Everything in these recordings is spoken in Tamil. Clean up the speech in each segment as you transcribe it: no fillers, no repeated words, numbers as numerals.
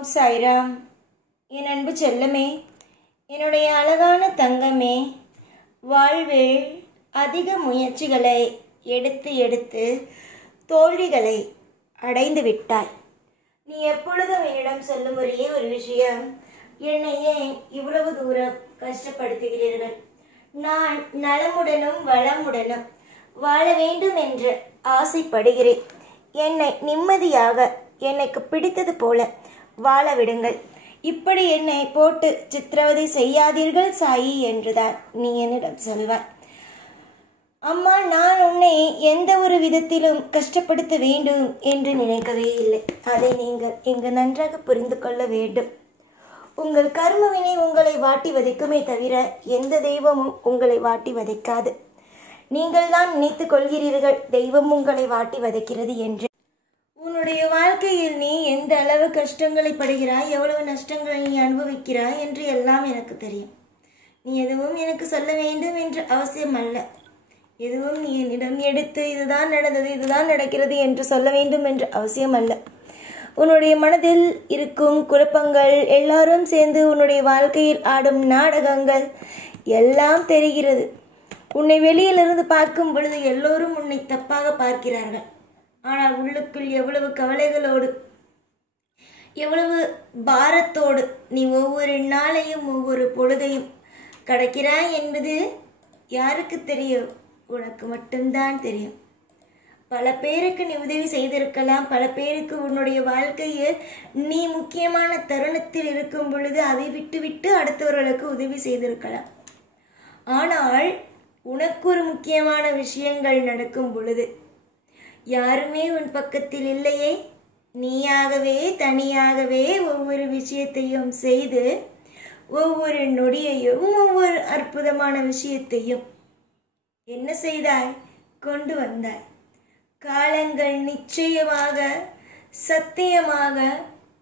ஓம் சாய்ராம். என் அன்பு செல்லமே, என்னுடைய அழகான தங்கமே, வாழ்வில் அதிக முயற்சிகளை எடுத்து எடுத்து தோல்விகளை அடைந்து விட்டாய். நீ எப்பொழுதும் என்னிடம் சொல்லும் ஒரே ஒரு விஷயம், என்னை ஏன் இவ்வளவு தூரம் கஷ்டப்படுத்துகிறீர்கள்? நான் நலமுடனும் வளமுடனும் வாழ வேண்டும் என்று ஆசைப்படுகிறேன். என்னை நிம்மதியாக எனக்கு பிடித்தது போல வாழ விடுங்கள். இப்படி என்னை போட்டு சித்திரவதை செய்யாதீர்கள் சாயி என்றுதான் நீ என்னிடம் சொல்வாய். அம்மா, நான் உன்னை எந்த ஒரு விதத்திலும் கஷ்டப்படுத்த வேண்டும் என்று நினைக்கவே இல்லை. அதை நீங்கள் இங்கு நன்றாக புரிந்து கொள்ள வேண்டும். உங்கள் கர்மவினை உங்களை வாட்டி வதைக்குமே தவிர எந்த தெய்வமும் உங்களை வாட்டி வதைக்காது. நீங்கள் தான் நினைத்து கொள்கிறீர்கள் தெய்வம் உங்களை வாட்டி வதைக்கிறது என்று. உன்னுடைய வாழ்க்கையில் நீ எந்த அளவு கஷ்டங்களை படுகிறாய், எவ்வளவு நஷ்டங்களை நீ அனுபவிக்கிறாய் என்று எல்லாம் எனக்கு தெரியும். நீ எதுவும் எனக்கு சொல்ல வேண்டும் என்று அவசியம் அல்ல. எதுவும் நீ என்னிடம் எடுத்து இதுதான் நடந்தது, இதுதான் நடக்கிறது என்று சொல்ல வேண்டும் என்று அவசியம் அல்ல. உன்னுடைய மனதில் இருக்கும் குழப்பங்கள், எல்லாரும் சேர்ந்து உன்னுடைய வாழ்க்கையில் ஆடும் நாடகங்கள் எல்லாம் தெரிகிறது. உன்னை வெளியிலிருந்து பார்க்கும் பொழுது எல்லோரும் உன்னை தப்பாக பார்க்கிறார்கள். ஆனால் உள்ளுக்குள் எவ்வளவு கவலைகளோடு, எவ்வளவு பாரத்தோடு நீ ஒவ்வொரு நாளையும் ஒவ்வொரு பொழுதையும் கடக்கிறாய் என்பது யாருக்கு தெரியும்? உனக்கு மட்டும்தான் தெரியும். பல பேருக்கு நீ உதவி செய்திருக்கலாம். பல பேருக்கு உன்னுடைய வாழ்க்கையில் நீ முக்கியமான தருணத்தில் இருக்கும் பொழுது அதை விட்டு அடுத்தவர்களுக்கு உதவி செய்திருக்கலாம். ஆனால் உனக்கு ஒரு முக்கியமான விஷயங்கள் நடக்கும் பொழுது யாருமே உன் பக்கத்தில் இல்லையே. நீயாகவே தனியாகவே ஒவ்வொரு விஷயத்தையும் செய்து, ஒவ்வொரு நொடியையும் ஒவ்வொரு அற்புதமான விஷயத்தையும் என்ன செய்தாய்? கொண்டு வந்தாய். காலங்கள் நிச்சயமாக சத்தியமாக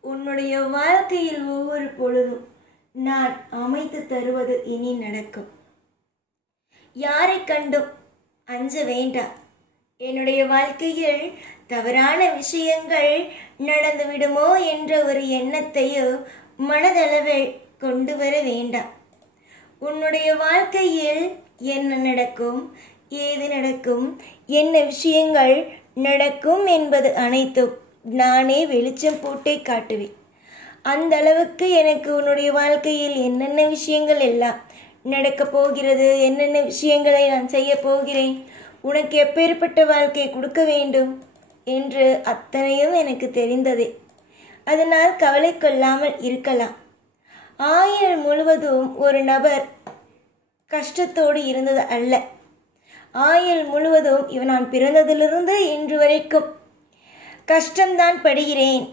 உன்னுடைய வாழ்க்கையில் ஒவ்வொரு பொழுதும் நான் அமைத்து தருவது இனி நடக்கும். யாரை கண்டும் அஞ்ச வேண்டாம். என்னுடைய வாழ்க்கையில் தவறான விஷயங்கள் நடந்து விடுமோ என்ற ஒரு எண்ணத்தையோ மனதளவில் கொண்டு வர வேண்டாம். உன்னுடைய வாழ்க்கையில் என்ன நடக்கும், ஏது நடக்கும், என்ன விஷயங்கள் நடக்கும் என்பது அனைத்தும் நானே வெளிச்சம் போட்டே காட்டுவேன். அந்த அளவுக்கு எனக்கு உன்னுடைய வாழ்க்கையில் என்னென்ன விஷயங்கள் எல்லாம் நடக்கப் போகிறது, என்னென்ன விஷயங்களை நான் செய்ய போகிறேன், உனக்கு எப்பேற்பட்ட வாழ்க்கை கொடுக்க வேண்டும் என்று அத்தனையும் எனக்கு தெரிந்ததே. அதனால் கவலை கொள்ளாமல் இருக்கலாம். ஆயுள் முழுவதும் ஒரு நபர் கஷ்டத்தோடு இருந்தது அல்ல. ஆயுள் முழுவதும் நான் பிறந்ததிலிருந்து இன்று வரைக்கும் கஷ்டம்தான் படுகிறேன்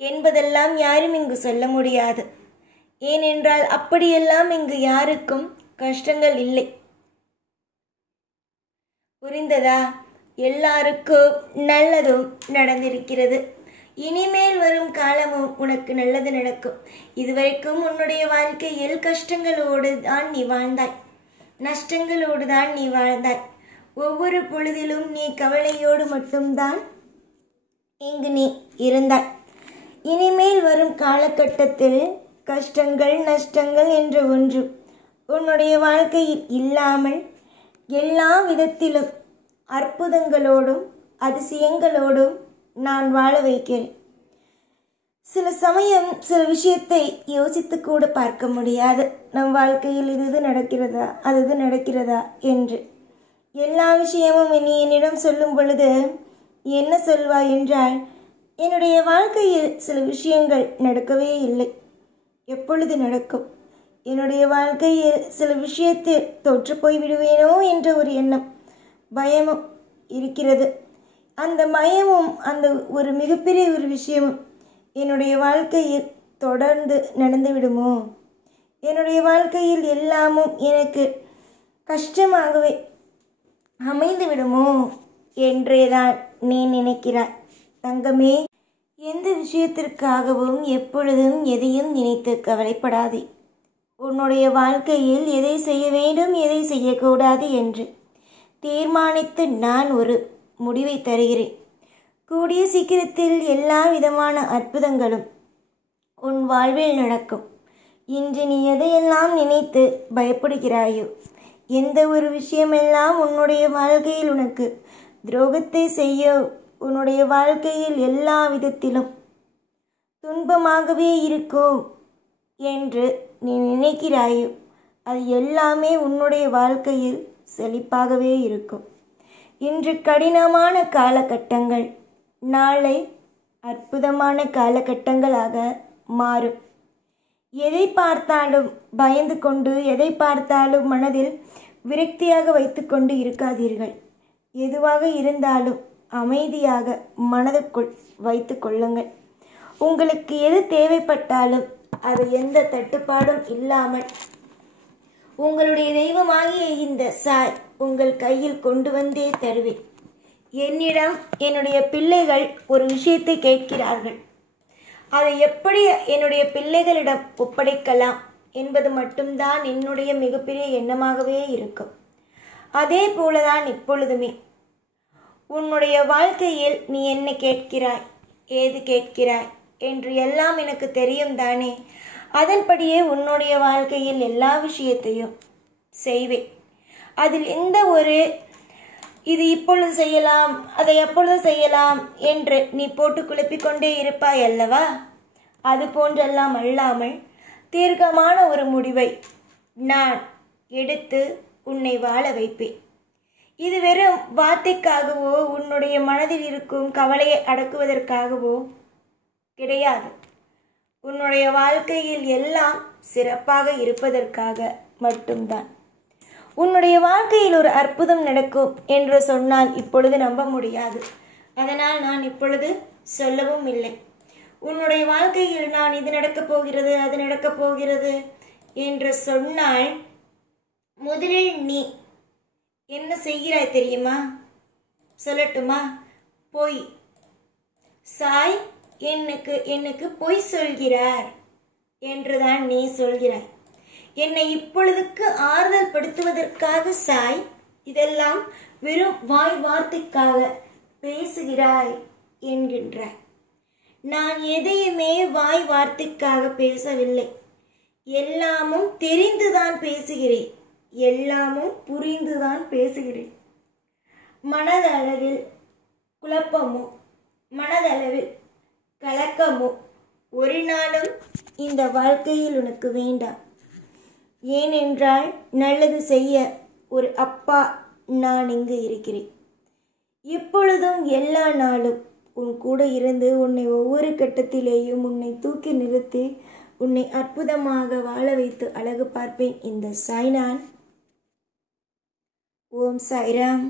என்பதெல்லாம் யாரும் இங்கு சொல்ல முடியாது. ஏனென்றால் அப்படியெல்லாம் இங்கு யாருக்கும் கஷ்டங்கள் இல்லை. புரிந்ததா? எல்லாருக்கும் நல்லதும் நடந்திருக்கிறது. இனிமேல் வரும் காலமும் உனக்கு நல்லது நடக்கும். இதுவரைக்கும் உன்னுடைய வாழ்க்கையில் கஷ்டங்களோடு தான் நீ வாழ்ந்தாய், நஷ்டங்களோடு தான் நீ வாழ்ந்தாய். ஒவ்வொரு பொழுதிலும் நீ கவலையோடு மட்டும்தான் இங்கு நீ இருந்தாய். இனிமேல் வரும் காலகட்டத்தில் கஷ்டங்கள் நஷ்டங்கள் என்ற ஒன்று உன்னுடைய வாழ்க்கையில் இல்லாமல் எல்லா விதத்திலும் அற்புதங்களோடும் அதிசயங்களோடும் நான் வாழ வைக்கிறேன். சில சமயம் சில விஷயத்தை யோசித்து கூட பார்க்க முடியாது. நம் வாழ்க்கையில் இது நடக்கிறதா, அது நடக்கிறதா என்று. எல்லா விஷயமும் நீ என்னிடம் சொல்லும் பொழுது என்ன சொல்வாய் என்றால், என்னுடைய வாழ்க்கையில் சில விஷயங்கள் நடக்கவே இல்லை, எப்பொழுது நடக்கும்? என்னுடைய வாழ்க்கையில் சில விஷயத்தில் தோற்று போய் விடுவேனோ என்ற ஒரு எண்ணம், பயமும் இருக்கிறது. அந்த பயமும் அந்த ஒரு மிகப்பெரிய ஒரு விஷயமும் என்னுடைய வாழ்க்கையில் தொடர்ந்து நடந்து விடுமோ, என்னுடைய வாழ்க்கையில் எல்லாமும் எனக்கு கஷ்டமாகவே அமைந்து விடுமோ என்றேதான் நீ நினைக்கிறாய். தங்கமே, எந்த விஷயத்திற்காகவும் எப்பொழுதும் எதையும் நினைத்து கவலைப்படாதே. உன்னுடைய வாழ்க்கையில் எதை செய்ய வேண்டும், எதை செய்யக்கூடாது என்று தீர்மானித்து நான் ஒரு முடிவை தருகிறேன். கூடிய சீக்கிரத்தில் எல்லா விதமான அற்புதங்களும் உன் வாழ்வில் நடக்கும். இன்று நீ எதையெல்லாம் நினைத்து பயப்படுகிறாயோ, எந்த ஒரு விஷயமெல்லாம் உன்னுடைய வாழ்க்கையில் உனக்கு துரோகத்தை செய்ய, உன்னுடைய வாழ்க்கையில் எல்லா விதத்திலும் துன்பமாகவே இருக்கும் என்று நீ நினைக்கிறாயோ, அது எல்லாமே உன்னுடைய வாழ்க்கையில் செழிப்பாகவே இருக்கும். இன்று கடினமான காலகட்டங்கள் நாளை அற்புதமான காலகட்டங்களாக மாறும். எதை பார்த்தாலும் பயந்து கொண்டு, எதை பார்த்தாலும் மனதில் விரக்தியாக வைத்து கொண்டு இருக்காதீர்கள். எதுவாக இருந்தாலும் அமைதியாக மனதுக்குள் வைத்து கொள்ளுங்கள். உங்களுக்கு எது தேவைப்பட்டாலும் அது எந்த தட்டுப்பாடும் இல்லாமல் உங்களுடைய தெய்வமாகிய இந்த சாய் உங்கள் கையில் கொண்டு வந்தே தருவேன். என்னிடம் என்னுடைய பிள்ளைகள் ஒரு விஷயத்தை கேட்கிறார்கள். அதை எப்படி என்னுடைய பிள்ளைகளிடம் ஒப்படைக்கலாம் என்பது மட்டும்தான் என்னுடைய மிகப்பெரிய எண்ணமாகவே இருக்கும். அதே போலதான் இப்பொழுதுமே உன்னுடைய வாழ்க்கையில் நீ என்ன கேட்கிறாய், ஏது கேட்கிறாய் என்று எல்லாம் எனக்கு தெரியும் தானே. அதன்படியே உன்னுடைய வாழ்க்கையில் எல்லா விஷயத்தையும் செய்வேன். அதில் எந்த ஒரு இது இப்பொழுது செய்யலாம், அதை எப்பொழுது செய்யலாம் என்று நீ போட்டு குழப்பிக்கொண்டே இருப்பாய் அல்லவா? அது போன்றெல்லாம் அல்லாமல் தீர்க்கமான ஒரு முடிவை நான் எடுத்து உன்னை வாழ வைப்பேன். இது வெறும் வார்த்தைக்காகவோ உன்னுடைய மனதில் இருக்கும் கவலையை அடக்குவதற்காகவோ கிடையாது. உன்னுடைய வாழ்க்கையில் எல்லாம் சிறப்பாக இருப்பதற்காக மட்டும்தான். உன்னுடைய வாழ்க்கையில் ஒரு அற்புதம் நடக்கும் என்று சொன்னால் இப்பொழுது நம்ப முடியாது. அதனால் நான் இப்பொழுது சொல்லவும் இல்லை. உன்னுடைய வாழ்க்கையில் நான் இது நடக்கப் போகிறது, அது நடக்கப் போகிறது என்று சொன்னால் முதலில் நீ என்ன செய்கிறாய் தெரியுமா? சொல்லட்டுமா? பொய். சாய் எனக்கு பொய் சொல்கிறார் என்றுதான் நீ சொல்கிறாய். என்னை இப்பொழுதுக்கு ஆறுதல் படுத்துவதற்காக சாய் இதெல்லாம் வெறும் வாய் வார்த்தைக்காக பேசுகிறாய் என்கின்றாய். நான் எதையுமே வாய் வார்த்தைக்காக பேசவில்லை. எல்லாமும் தெரிந்துதான் பேசுகிறேன், எல்லாமும் புரிந்துதான் பேசுகிறேன். மனதளவில் குழப்பமோ மனதளவில் கலக்கமோ ஒரு நாளும் இந்த வாழ்க்கையில் உனக்கு வேண்டாம். ஏனென்றால் நல்லது செய்ய ஒரு அப்பா நான் இங்கு இருக்கிறேன். இப்பொழுதும் எல்லா நாளும் உன் கூட இருந்து உன்னை ஒவ்வொரு கட்டத்திலேயும் உன்னை தூக்கி நிறுத்தி உன்னை அற்புதமாக வாழ வைத்து அழகு பார்ப்பேன் இந்த சாய்நான். ஓம் சாய்ராம்.